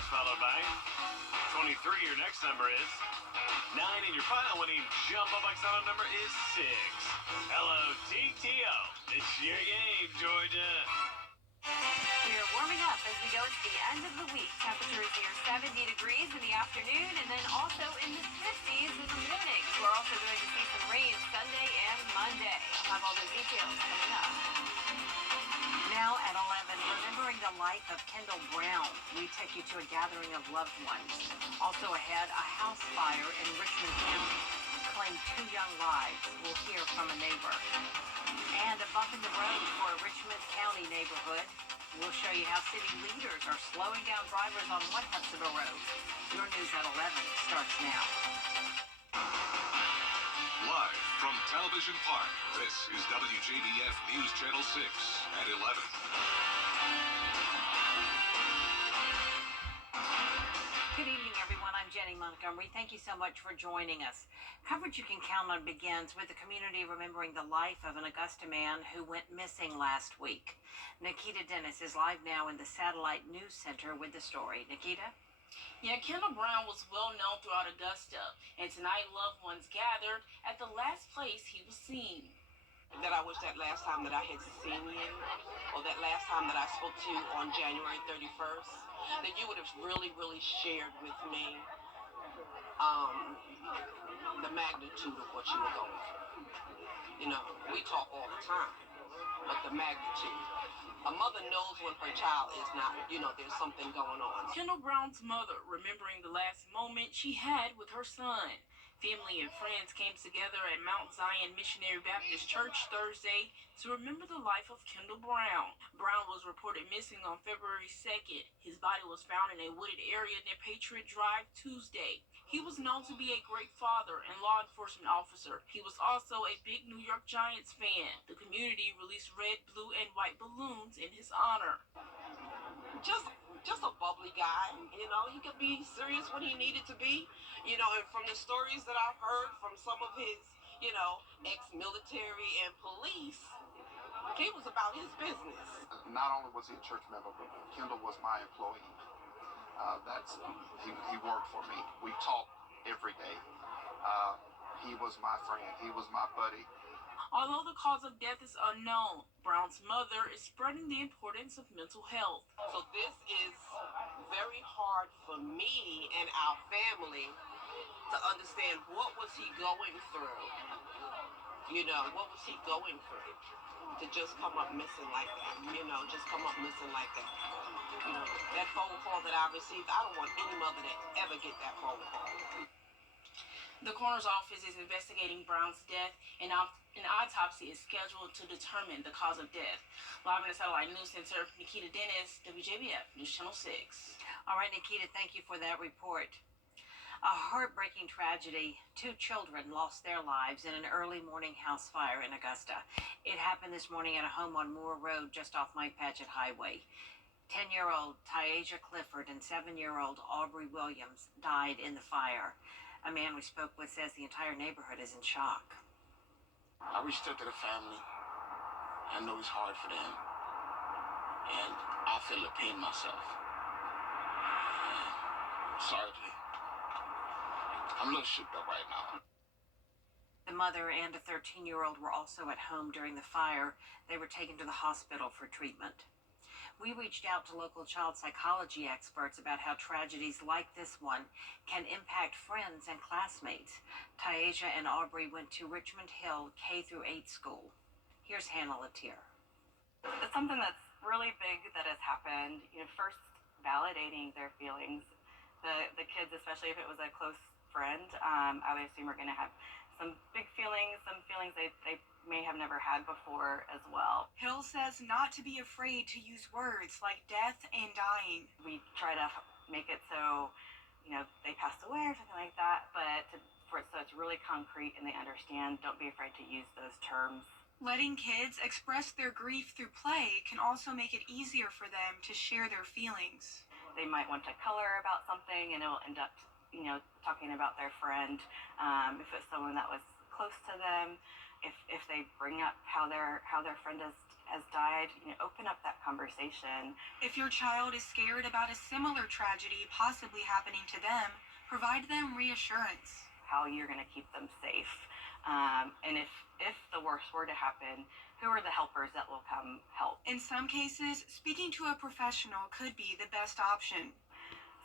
dash followed by 23. Your next number is 9, and your final winning Jumbo Bucks auto number is 6. Hello, TTO. It's your game, Georgia. We are warming up as we go into the end of the week. Temperatures near 70 degrees in the afternoon and then also in the 50s in the morning. We're also going to see some rain Sunday and Monday. I'll have all those details coming up. Now at 11, remembering the life of Kendall Brown, we take you to a gathering of loved ones. Also ahead, a house fire in Richmond County claimed 2 young lives. We'll hear from a neighbor. And a bump in the road for a Richmond County neighborhood. We'll show you how city leaders are slowing down drivers on one Hudsonville road. Your news at 11 starts now. Live from Television Park, this is WJBF News Channel 6 at 11. Good evening, everyone. I'm Jenny Montgomery. Thank you so much for joining us. Coverage you can count on begins with the community remembering the life of an Augusta man who went missing last week. Nikita Dennis is live now in the Satellite News Center with the story. Nikita? Yeah, Kendall Brown was well known throughout Augusta, and tonight loved ones gathered at the last place he was seen. That I wish that last time that I had seen him, or that last time that I spoke to you on January 31st, that you would have really, really shared with me the magnitude of what you were going through. You know, we talk all the time, but the magnitude. A mother knows when her child is not, there's something going on. Kendall Brown's mother remembering the last moment she had with her son. Family and friends came together at Mount Zion Missionary Baptist Church Thursday to remember the life of Kendall Brown. Brown was reported missing on February 2nd. His body was found in a wooded area near Patriot Drive Tuesday. He was known to be a great father and law enforcement officer. He was also a big New York Giants fan. The community released red, blue, and white balloons in his honor. Just a bubbly guy, he could be serious when he needed to be, and from the stories that I've heard from some of his, ex-military and police, he was about his business. Not only was he a church member, but Kendall was my employee. He worked for me. We talked every day. He was my friend. He was my buddy. Although the cause of death is unknown, Brown's mother is spreading the importance of mental health. So this is very hard for me and our family to understand what was he going through. What was he going through to just come up missing like that, just come up missing like that. That phone call that I received, I don't want any mother to ever get that phone call. The coroner's office is investigating Brown's death, and an autopsy is scheduled to determine the cause of death. Live in the Satellite News Center, Nikita Dennis, WJBF News Channel 6. All right, Nikita, thank you for that report. A heartbreaking tragedy. 2 children lost their lives in an early morning house fire in Augusta. It happened this morning at a home on Moore Road just off Mike Patchett Highway. 10-year-old Tyasia Clifford and 7-year-old Aubrey Williams died in the fire. A man we spoke with says the entire neighborhood is in shock. I reached out to the family. I know it's hard for them. And I feel the pain myself. Sorry. I'm a little shook up right now. The mother and a 13-year-old were also at home during the fire. They were taken to the hospital for treatment. We reached out to local child psychology experts about how tragedies like this one can impact friends and classmates. Tyasia and Aubrey went to Richmond Hill K-8 school. Here's Hannah Latier. It's something that's really big that has happened. First validating their feelings. The kids, especially if it was a close friend, I would assume are going to have some big feelings, some feelings they may have never had before as well. Hill says not to be afraid to use words like death and dying. We try to make it so, they passed away or something like that, but so it's really concrete and they understand. Don't be afraid to use those terms. Letting kids express their grief through play can also make it easier for them to share their feelings. They might want to color about something and it'll end up, talking about their friend. If it's someone that was close to them, if they bring up how their friend has died, open up that conversation. If your child is scared about a similar tragedy possibly happening to them, provide them reassurance. How you're going to keep them safe. And if the worst were to happen, who are the helpers that will come help? In some cases, speaking to a professional could be the best option.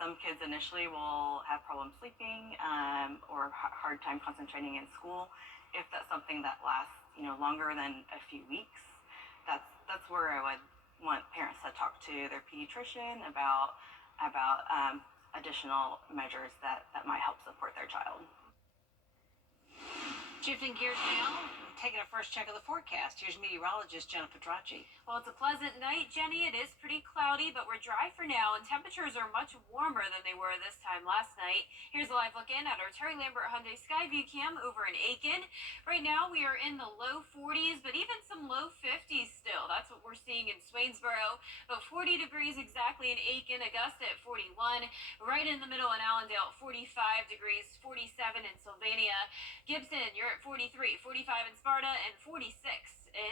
Some kids initially will have problems sleeping or hard time concentrating in school. If that's something that lasts, longer than a few weeks, that's where I would want parents to talk to their pediatrician about additional measures that might help support their child. Shifting gears now, taking a first check of the forecast. Here's meteorologist Jenna Petracci. Well, it's a pleasant night, Jenny. It is pretty cloudy, but we're dry for now, and temperatures are much warmer than they were this time last night. Here's a live look in at our Terry Lambert Hyundai Skyview cam over in Aiken. Right now, we are in the low 40s, but even some low 50s still. That's what we're seeing in Swainsboro. But 40 degrees exactly in Aiken, Augusta at 41, right in the middle in Allendale at 45 degrees, 47 in Sylvania. Gibson, you're at 43, 45 in Sparta, and 46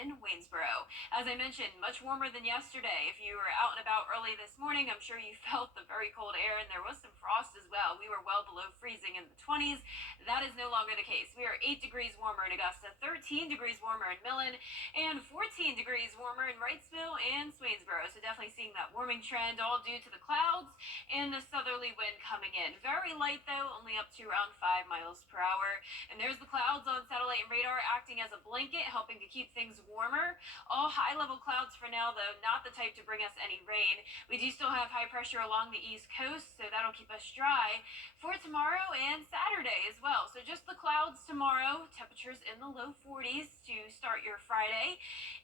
in Waynesboro. As I mentioned, much warmer than yesterday. If you were out and about early this morning, I'm sure you felt the very cold air, and there was some frost as well. We were well below freezing in the 20s. That is no longer the case. We are 8 degrees warmer in Augusta, 13 degrees warmer in Millen, and 14 degrees warmer in Wrightsville and Swainsboro. So definitely seeing that warming trend, all due to the clouds and the southerly wind coming in. Very light though, only up to around 5 miles per hour. And there's the clouds on satellite and radar acting as a blanket, helping to keep things warmer. All high-level clouds for now, though, not the type to bring us any rain. We do still have high pressure along the east coast, so that'll keep us dry for tomorrow and Saturday as well. So just the clouds tomorrow, temperatures in the low 40s to start your Friday.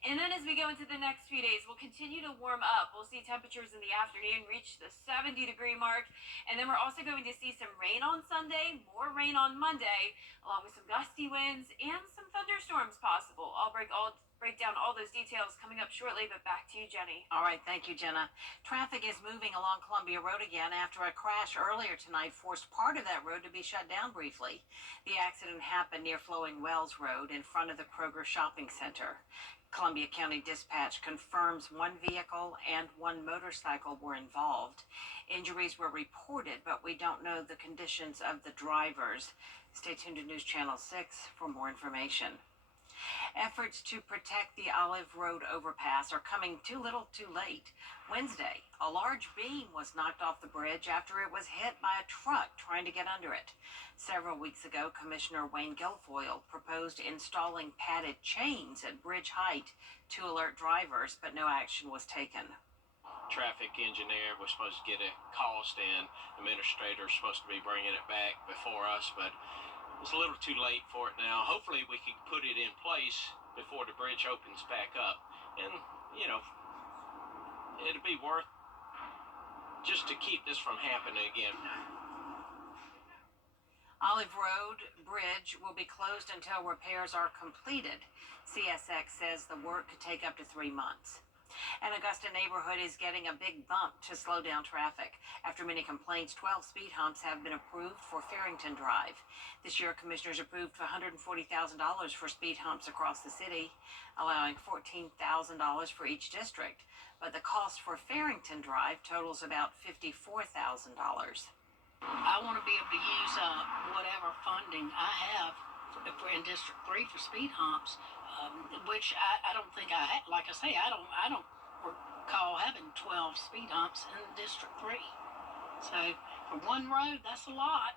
And then as we go into the next few days, we'll continue to warm up. We'll see temperatures in the afternoon reach the 70-degree mark. And then we're also going to see some rain on Sunday, more rain on Monday, along with some gusty winds and some thunderstorms possible. I'll break down all those details coming up shortly, but back to you, Jenny. All right, thank you, Jenna. Traffic is moving along Columbia Road again after a crash earlier tonight forced part of that road to be shut down briefly. The accident happened near Flowing Wells Road in front of the Kroger Shopping Center. Columbia County Dispatch confirms one vehicle and one motorcycle were involved. Injuries were reported, but we don't know the conditions of the drivers. Stay tuned to News Channel 6 for more information. Efforts to protect the Olive Road overpass are coming too little too late. Wednesday, a large beam was knocked off the bridge after it was hit by a truck trying to get under it. Several weeks ago, Commissioner Wayne Guilfoyle proposed installing padded chains at bridge height to alert drivers, but no action was taken. Traffic engineer was supposed to get a cost in. Administrator is supposed to be bringing it back before us, but it's a little too late for it now. Hopefully we can put it in place before the bridge opens back up. And, it'll be worth just to keep this from happening again. Olive Road Bridge will be closed until repairs are completed. CSX says the work could take up to 3 months. An Augusta neighborhood is getting a big bump to slow down traffic. After many complaints, 12 speed humps have been approved for Farrington Drive. This year, commissioners approved $140,000 for speed humps across the city, allowing $14,000 for each district. But the cost for Farrington Drive totals about $54,000. I want to be able to use whatever funding I have in District 3 for speed humps. Which I don't think I had. Like I say, I don't recall having 12 speed humps in District 3. So for one road, that's a lot.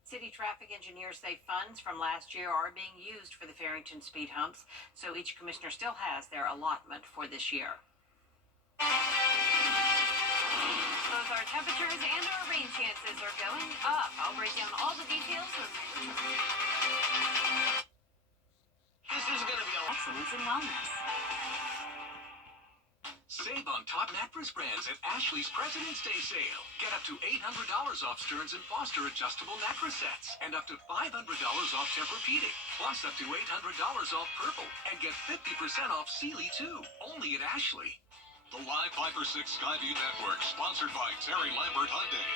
City traffic engineers say funds from last year are being used for the Farrington speed humps, so each commissioner still has their allotment for this year. Both our temperatures and our rain chances are going up. I'll break down all the details when we return. This is going to be Excellence in wellness. Save on top mattress brands at Ashley's President's Day sale. Get up to $800 off Stearns & Foster adjustable mattress sets and up to $500 off Tempur-Pedic, plus up to $800 off Purple, and get 50% off Sealy too. Only at Ashley. The Live 5 for 6 Skyview Network, sponsored by Terry Lambert Hyundai.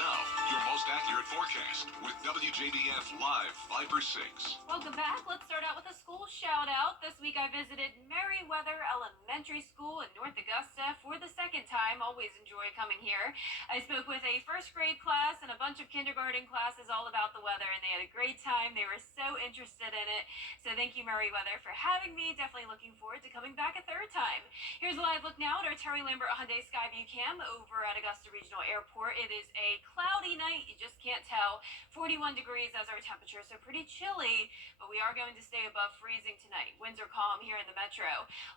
Now, your most accurate forecast with WJBF Live 5/6. Welcome back. Let's start out with a school shout out. This week I visited Merriweather Elementary School in North Augusta for the second time. Always enjoy coming here. I spoke with a first grade class and a bunch of kindergarten classes all about the weather, and they had a great time. They were so interested in it. So thank you, Merriweather, for having me. Definitely looking forward to coming back a third time. Here's a live look now at our Terry Lambert Hyundai Skyview Cam over at Augusta Regional Airport. It is a cloudy night. You just can't tell. 41 degrees as our temperature, so pretty chilly, but we are going to stay above freezing tonight. Winds are calm here in the metro.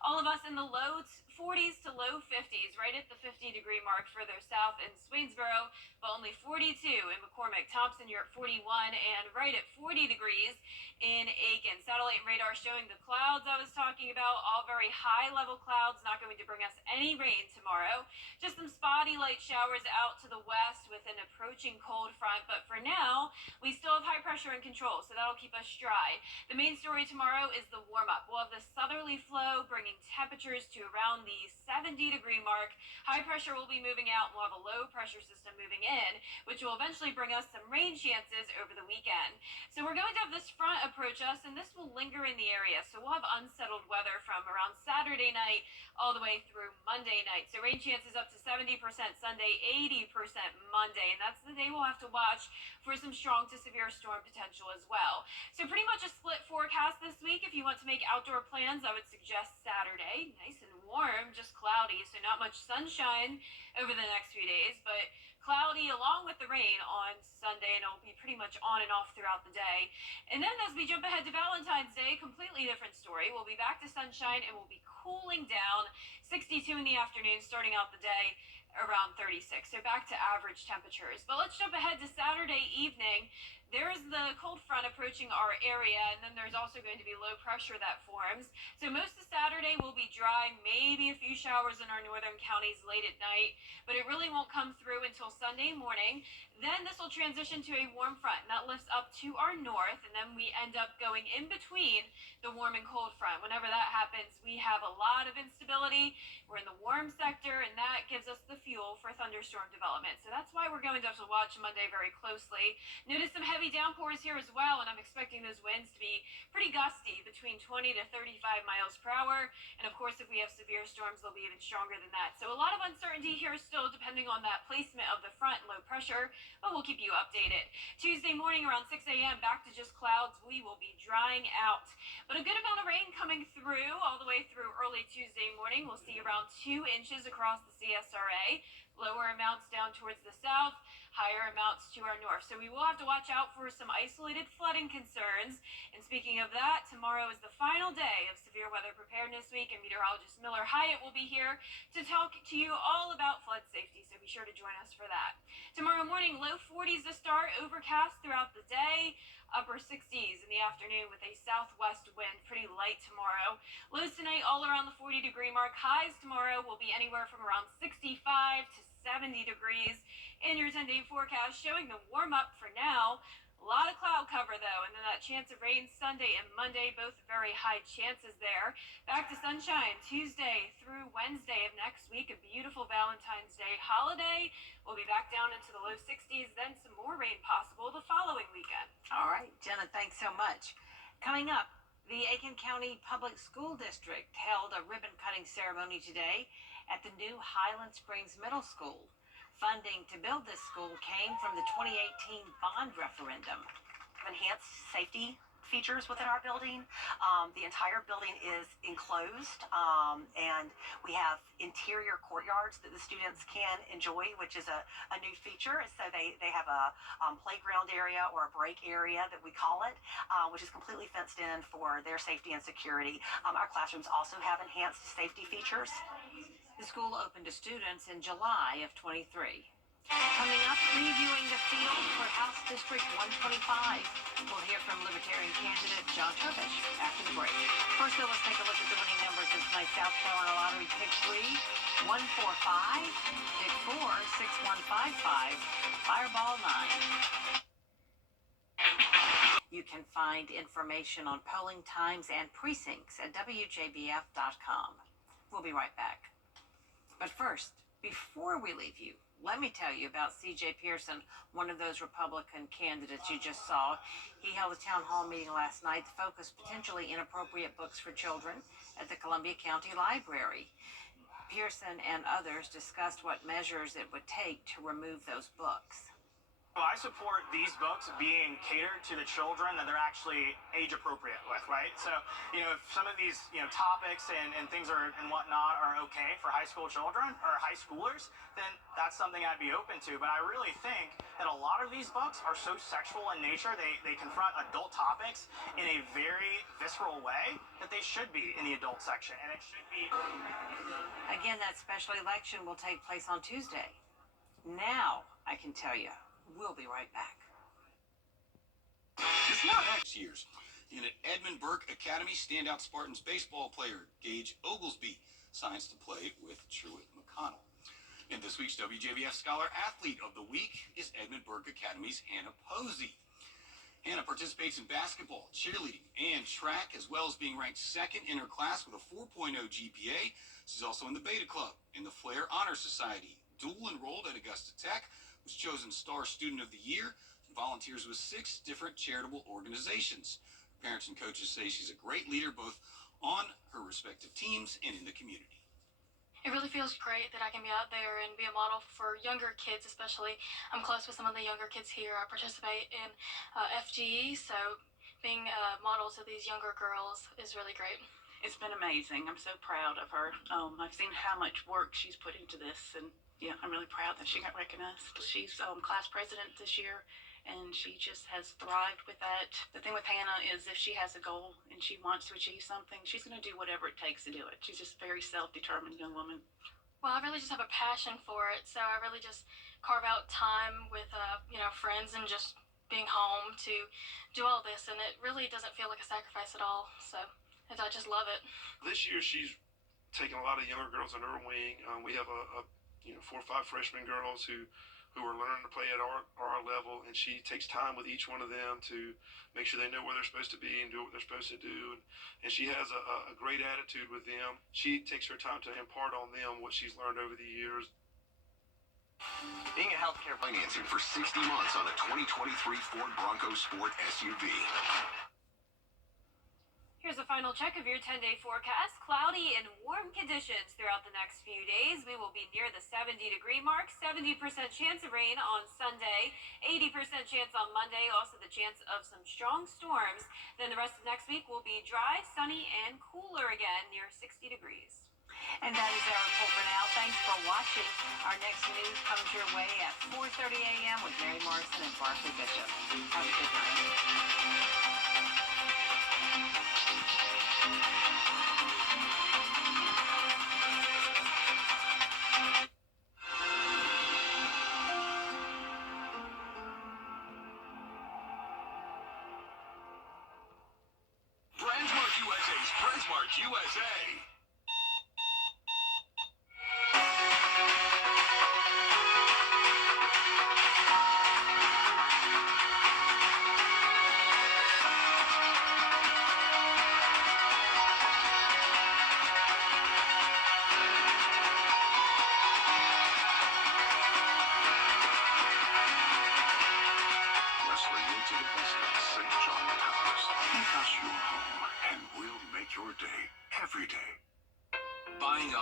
All of us in the low 40s to low 50s, right at the 50-degree mark further south in Swainsboro, but only 42 in McCormick. Thompson, you're at 41, and right at 40 degrees in Aiken. Satellite and radar showing the clouds I was talking about, all very high-level clouds, not going to bring us any rain tomorrow. Just some spotty light showers out to the west with an approaching cold front, but for now, we still have high pressure in control, so that'll keep us dry. The main story tomorrow is the warm-up. We'll have the southerly flow bringing temperatures to around the 70-degree mark. High pressure will be moving out, and we'll have a low pressure system moving in, which will eventually bring us some rain chances over the weekend. So we're going to have this front approach us, and this will linger in the area, so we'll have unsettled weather from around Saturday night all the way through Monday night. So rain chances up to 70% Sunday, 80% Monday, and that's the day we'll have to watch for some strong to severe storm potential as well. So pretty much a split forecast this week. If you want to make outdoor plans, I would suggest Saturday. Nice and warm, just cloudy, so not much sunshine over the next few days, but cloudy along with the rain on Sunday, and it'll be pretty much on and off throughout the day. And then as we jump ahead to Valentine's Day, completely different story. We'll be back to sunshine and we'll be cooling down. 62 in the afternoon, starting out the day around 36, so back to average temperatures. But let's jump ahead to Saturday evening. There's the cold front approaching our area, and then there's also going to be low pressure that forms. So most of Saturday will be dry, maybe a few showers in our northern counties late at night, but it really won't come through until Sunday morning. Then this will transition to a warm front, and that lifts up to our north, and then we end up going in between the warm and cold front. Whenever that happens, we have a lot of instability. We're in the warm sector, and that gives us the fuel for thunderstorm development. So that's why we're going to have to watch Monday very closely. Notice some heavy downpours here as well, and I'm expecting those winds to be pretty gusty, between 20 to 35 miles per hour. And of course, if we have severe storms, they'll be even stronger than that. So a lot of uncertainty here still, depending on that placement of the front and low pressure, but we'll keep you updated. Tuesday morning around 6 a.m., back to just clouds. We will be drying out, but a good amount of rain coming through all the way through early Tuesday morning. We'll see around 2 inches across the CSRA. Lower amounts down towards the south, higher amounts to our north. So we will have to watch out for some isolated flooding concerns. And speaking of that, tomorrow is the final day of severe weather preparedness week, and meteorologist Miller Hyatt will be here to talk to you all about flood safety, so be sure to join us for that. Tomorrow morning, low 40s to start, overcast throughout the day, upper 60s in the afternoon with a southwest wind, pretty light tomorrow. Lows tonight all around the 40-degree mark. Highs tomorrow will be anywhere from around 65 to 70 degrees. In your 10-day forecast showing the warm up for now. A lot of cloud cover though, and then that chance of rain Sunday and Monday, both very high chances there. Back to sunshine Tuesday through Wednesday of next week. A beautiful Valentine's Day holiday. We'll be back down into the low 60s, then some more rain possible the following weekend. All right, Jenna, thanks so much. Coming up, the Aiken County Public School District held a ribbon-cutting ceremony today at the new Highland Springs Middle School. Funding to build this school came from the 2018 bond referendum. Enhanced safety features within our building. The entire building is enclosed, and we have interior courtyards that the students can enjoy, which is a new feature. So they have a playground area, or a break area that we call it, which is completely fenced in for their safety and security. Our classrooms also have enhanced safety features. The school opened to students in July of 23. Coming up, previewing the field for House District 125. We'll hear from Libertarian candidate John Turbish after the break. First, though, let's take a look at the winning numbers of tonight's South Carolina Lottery Pick 3, 145, Pick 4, 6155, Fireball 9. You can find information on polling times and precincts at WJBF.com. We'll be right back. But first, Before we leave you, let me tell you about C.J. Pearson, one of those Republican candidates you just saw. He held a town hall meeting last night that focused potentially inappropriate books for children at the Columbia County Library. Pearson and others discussed what measures it would take to remove those books. Well, I support these books being catered to the children that they're actually age appropriate with, right? So, if some of these, topics and things and whatnot are okay for high school children or high schoolers, then that's something I'd be open to. But I really think that a lot of these books are so sexual in nature, they confront adult topics in a very visceral way that they should be in the adult section. And it should be. Again, that special election will take place on Tuesday. Now, I can tell you, we'll be right back. It's not next year's. And at Edmund Burke Academy, standout Spartans baseball player Gage Oglesby signs to play with Truett McConnell. And this week's WJBF Scholar Athlete of the Week is Edmund Burke Academy's Hannah Posey. Hannah participates in basketball, cheerleading, and track, as well as being ranked second in her class with a 4.0 GPA. She's also in the Beta Club, in the Flair Honor Society, dual enrolled at Augusta Tech, was chosen Star Student of the Year, and volunteers with 6 different charitable organizations. Her parents and coaches say she's a great leader both on her respective teams and in the community. It really feels great that I can be out there and be a model for younger kids, especially. I'm close with some of the younger kids here. I participate in FGE, so being a model to these younger girls is really great. It's been amazing. I'm so proud of her. I've seen how much work she's put into this, and yeah, I'm really proud that she got recognized. She's class president this year, and she just has thrived with that. The thing with Hannah is if she has a goal and she wants to achieve something, she's going to do whatever it takes to do it. She's just a very self-determined young woman. Well, I really just have a passion for it, so I really just carve out time with, friends and just being home to do all this, and it really doesn't feel like a sacrifice at all, so I just love it. This year she's taken a lot of younger girls under her wing. We have 4 or 5 freshman girls who are learning to play at our level, and she takes time with each one of them to make sure they know where they're supposed to be and do what they're supposed to do. And she has a great attitude with them. She takes her time to impart on them what she's learned over the years. Being a healthcare financing for 60 months on a 2023 Ford Bronco Sport SUV. Here's a final check of your 10-day forecast. Cloudy and warm conditions throughout the next few days. We will be near the 70-degree mark. 70% chance of rain on Sunday. 80% chance on Monday. Also the chance of some strong storms. Then the rest of next week will be dry, sunny, and cooler again, near 60 degrees. And that is our report for now. Thanks for watching. Our next news comes your way at 4:30 a.m. with Mary Morrison and Barkley Bishop. Have a good night. Brandsmark USA's Brandsmark USA. Wrestling into the best of St. John Towers. Take us your home, and we'll make your day every day. Buying a